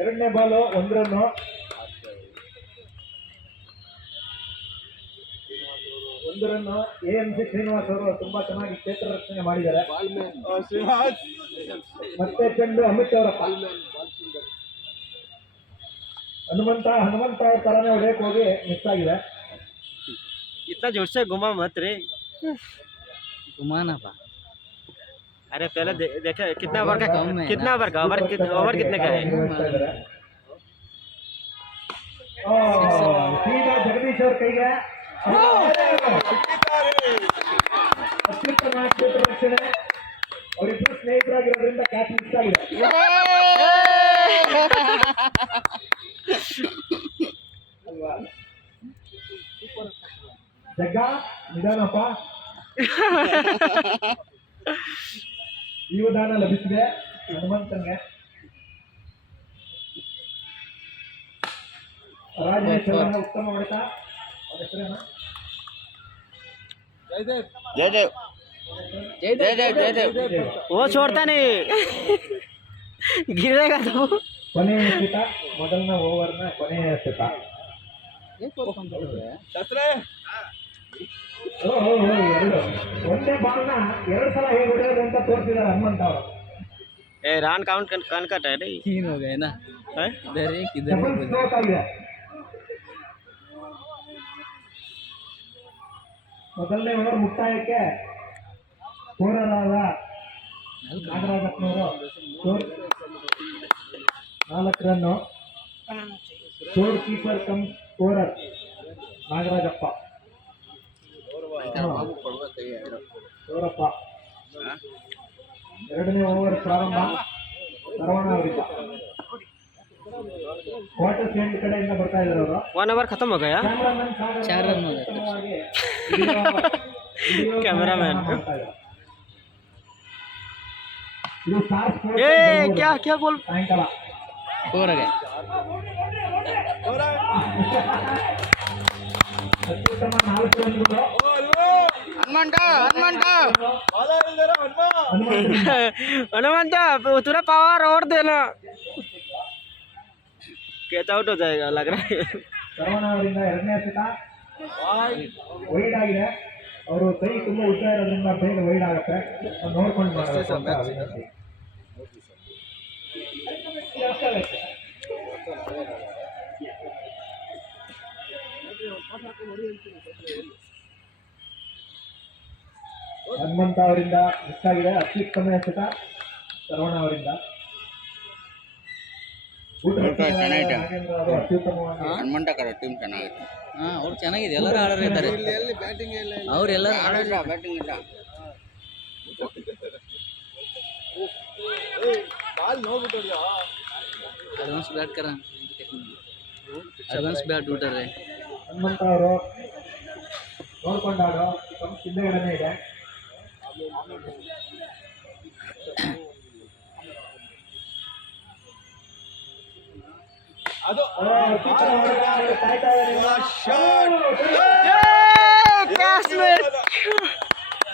ಎರಡನೇ Balu 1 run. AMC Srinivas ಅವರು ತುಂಬಾ ಚೆನ್ನಾಗಿ ಕ್ಷೇತ್ರ ರಕ್ಷಣೆ ಮಾಡಿದ್ದಾರೆ. ಮತ್ತೆ ಚೆಂಡು ಅಮಿತ್ ಅವರ ಹನುಮಂತ ಅವ್ರ ತರಾನೇ ಹೊಡೆಯಕ್ಕೆ ಹೋಗಿ ಮಿಸ್ ಆಗಿದೆ. इतना जोर से घुमा मत रे, घुमाना पा। अरे पहले देखे कितना ओवर का ओवर कितने का है. ಸೀದಾ ಜಗದೀಶ್ ಅವ್ರ ಕೈಗೆ ಅತ್ಯುತ್ತಮ ಕ್ಷೇತ್ರ ರಕ್ಷಣೆ. ಅವರಿಬ್ಬರು ಸ್ನೇಹಿತರಾಗಿರೋದ್ರಿಂದ ಕ್ಯಾಚ್ ಮಿಸ್ ಆಗಿದೆ. ಜಗ್ಗ ನಿಧಾನಪ್ಪ. ಜೀವದಾನ ಲಭಿಸಿದೆ ಹನುಮಂತನ್ಗೆ. ರಾಜೇಶ್ ಅವರ ಉತ್ತಮ ಹೊಡೆತ. ಅವರ ಹೆಸರೇನು? जयदेव वो छोड़ता नहीं, गिरेगा तो. ಕೊನೆಯ ಎಸೆತ, ಮೊದಲನ ಓವರ್ನ ಕೊನೆಯ ಎಸೆತ. ಒಂದೇ ಬಾಲ್ನ 2 ಸಲ ಹೇಗೆ ಹೊಡೆಯೋದು ಅಂತ ತೋರಿಸಿದ್ದಾರೆ ಹನುಮಂತ ಅವರು. रन काउंट कट है रे. 3 हो गए ना, इधर एक इधर ಡಬಲ್ ಸ್ಟ್ರೋಕ್ ಆಗಿದೆ. ಮೊದಲನೇ ಓವರ್ ಮುಕ್ತಾಯಕ್ಕೆ ಸ್ಕೋರರಾದ ನಾಗರಾಜಪ್ಪನವರು 4 ರನ್ನು. Score keeper cum scorer Nagarajappa Gowrappa. ಎರಡನೇ ಓವರ್ ಪ್ರಾರಂಭ ಸರವಣ ಅವರಿಂದ. ಕ್ವಾರ್ಟರ್ ಎಂಡ್ ಕಡೆಯಿಂದ ಬರ್ತಾ ಇದ್ದಾರೆ ಅವರು. 1 ओवर खत्म हो गया. 4 रन हो गए. कैमरामैन ಇದು ಸ್ಟಾರ್ ಸ್ಪೋರ್ಟ್ಸ್ ए क्या बोल. ಸಾಯಂಕಾಲ 4 गए. ಅತ್ಯುತ್ತಮ 4 ರನ್ಗಳು. हनुमंत तुरा पावर और देना, कैच आउट हो जाएगा लग रहा है. ಸರವಣ ಅವರಿಂದ ಎರಡನೇ ಎಸೆತ ವೈಡ್ ಆಗಿದೆ. ಅವರು ಕೈ ತುಂಬ ಉದ್ದ ಇರೋದ್ರಿಂದ ಬೇಗ ವೈಡ್ ಆಗುತ್ತೆ. ನೋಡ್ಕೊಂಡು ಮಾಡಬೇಕು ಅಂತ ವಿನಂತಿ. ಹನುಮಂತ ಅವರಿಂದ ಮಿಸ್ ಆಗಿದೆ. ಅತ್ಯುತ್ತಮ ಎಸೆತ ಸರವಣ ಅವರಿಂದ. ಅತ್ಯುತ್ತಮವಾಗಿ ಹನುಮಂತ ಕರ ಟೀಮ್ ಚೆನ್ನಾಗಿದೆ. ಅವ್ರು ಚೆನ್ನಾಗಿದೆ. ಎಲ್ಲರೂ ಆಡರ್ ಇದ್ದಾರೆ. ಅವರೆಲ್ಲರೂ ಬ್ಯಾಟಿಂಗ್ ಇಲ್ಲ. एडवांस बैट कर एडवांस बैट उठा रहे. ಹನುಮಂತ ಅವರು ನೋಡ್ಕೊಂಡಾಗ ಹಿಂದೆಗಡೆನೇ ಇದೆ. कैच में